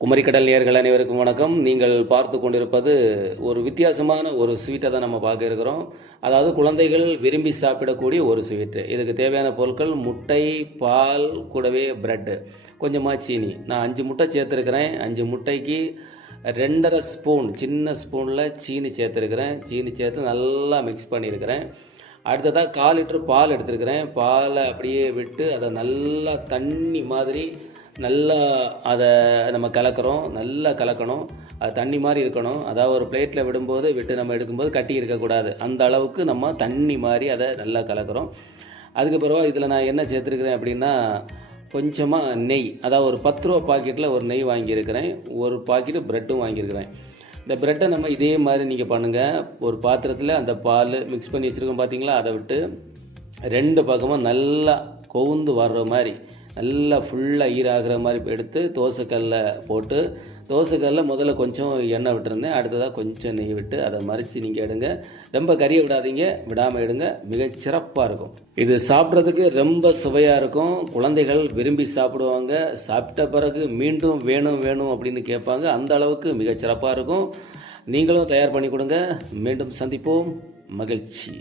குமரிக்கடல் நேயர்கள் அனைவருக்கும் வணக்கம். நீங்கள் பார்த்து கொண்டிருப்பது ஒரு வித்தியாசமான ஒரு ஸ்வீட்டை தான் நம்ம பார்க்க இருக்கிறோம். அதாவது குழந்தைகள் விரும்பி சாப்பிடக்கூடிய ஒரு ஸ்வீட்டு. இதுக்கு தேவையான பொருட்கள் முட்டை, பால், கூடவே பிரெட்டு, கொஞ்சமாக சீனி. நான் 5 முட்டை சேர்த்துருக்கிறேன். 5 முட்டைக்கு 2.5 ஸ்பூன் சின்ன ஸ்பூனில் சீனி சேர்த்துருக்கிறேன். சீனி சேர்த்து நல்லா மிக்ஸ் பண்ணியிருக்கிறேன். அடுத்ததாக 1/4 லிட்டர் பால் எடுத்துருக்கிறேன். பாலை அப்படியே விட்டு அதை நல்லா தண்ணி மாதிரி நல்லா அதை நம்ம கலக்கிறோம். நல்லா கலக்கணும். அது தண்ணி மாதிரி இருக்கணும். அதாவது ஒரு பிளேட்டில் விட்டு நம்ம எடுக்கும்போது கட்டி இருக்கக்கூடாது. அந்த அளவுக்கு நம்ம தண்ணி மாதிரி அதை நல்லா கலக்கிறோம். அதுக்கு பிறகு இதில் நான் என்ன சேர்த்துருக்கிறேன் அப்படின்னா, கொஞ்சமாக நெய். அதாவது ஒரு 10 ரூபா பாக்கெட்டில் ஒரு நெய் வாங்கியிருக்கிறேன். ஒரு பாக்கெட்டு ப்ரெட்டும் வாங்கியிருக்கிறேன். இந்த ப்ரெட்டை நம்ம இதே மாதிரி நீங்கள் பண்ணுங்கள். ஒரு பாத்திரத்தில் அந்த பால் மிக்ஸ் பண்ணி வச்சுருக்கோம் பார்த்தீங்களா, அதை விட்டு 2 பக்கமும் நல்லா கொவுந்து வர்ற மாதிரி நல்லா ஃபுல்லாக ஈராகிற மாதிரி எடுத்து தோசைக்கல்லில் போட்டு, தோசைக்கல்லில் முதல்ல கொஞ்சம் எண்ணெய் விட்டுருந்தேன். அடுத்ததாக கொஞ்சம் நெய் விட்டு அதை மறித்து நீங்கள் எடுங்க. ரொம்ப கறியை விடாதீங்க, விடாமல் எடுங்க. மிகச்சிறப்பாக இருக்கும். இது சாப்பிட்றதுக்கு ரொம்ப சுவையாக இருக்கும். குழந்தைகள் விரும்பி சாப்பிடுவாங்க. சாப்பிட்ட பிறகு மீண்டும் வேணும் வேணும் அப்படின்னு கேட்பாங்க. அந்த அளவுக்கு மிகச்சிறப்பாக இருக்கும். நீங்களும் தயார் பண்ணி கொடுங்க. மீண்டும் சந்திப்போம். மகிழ்ச்சி.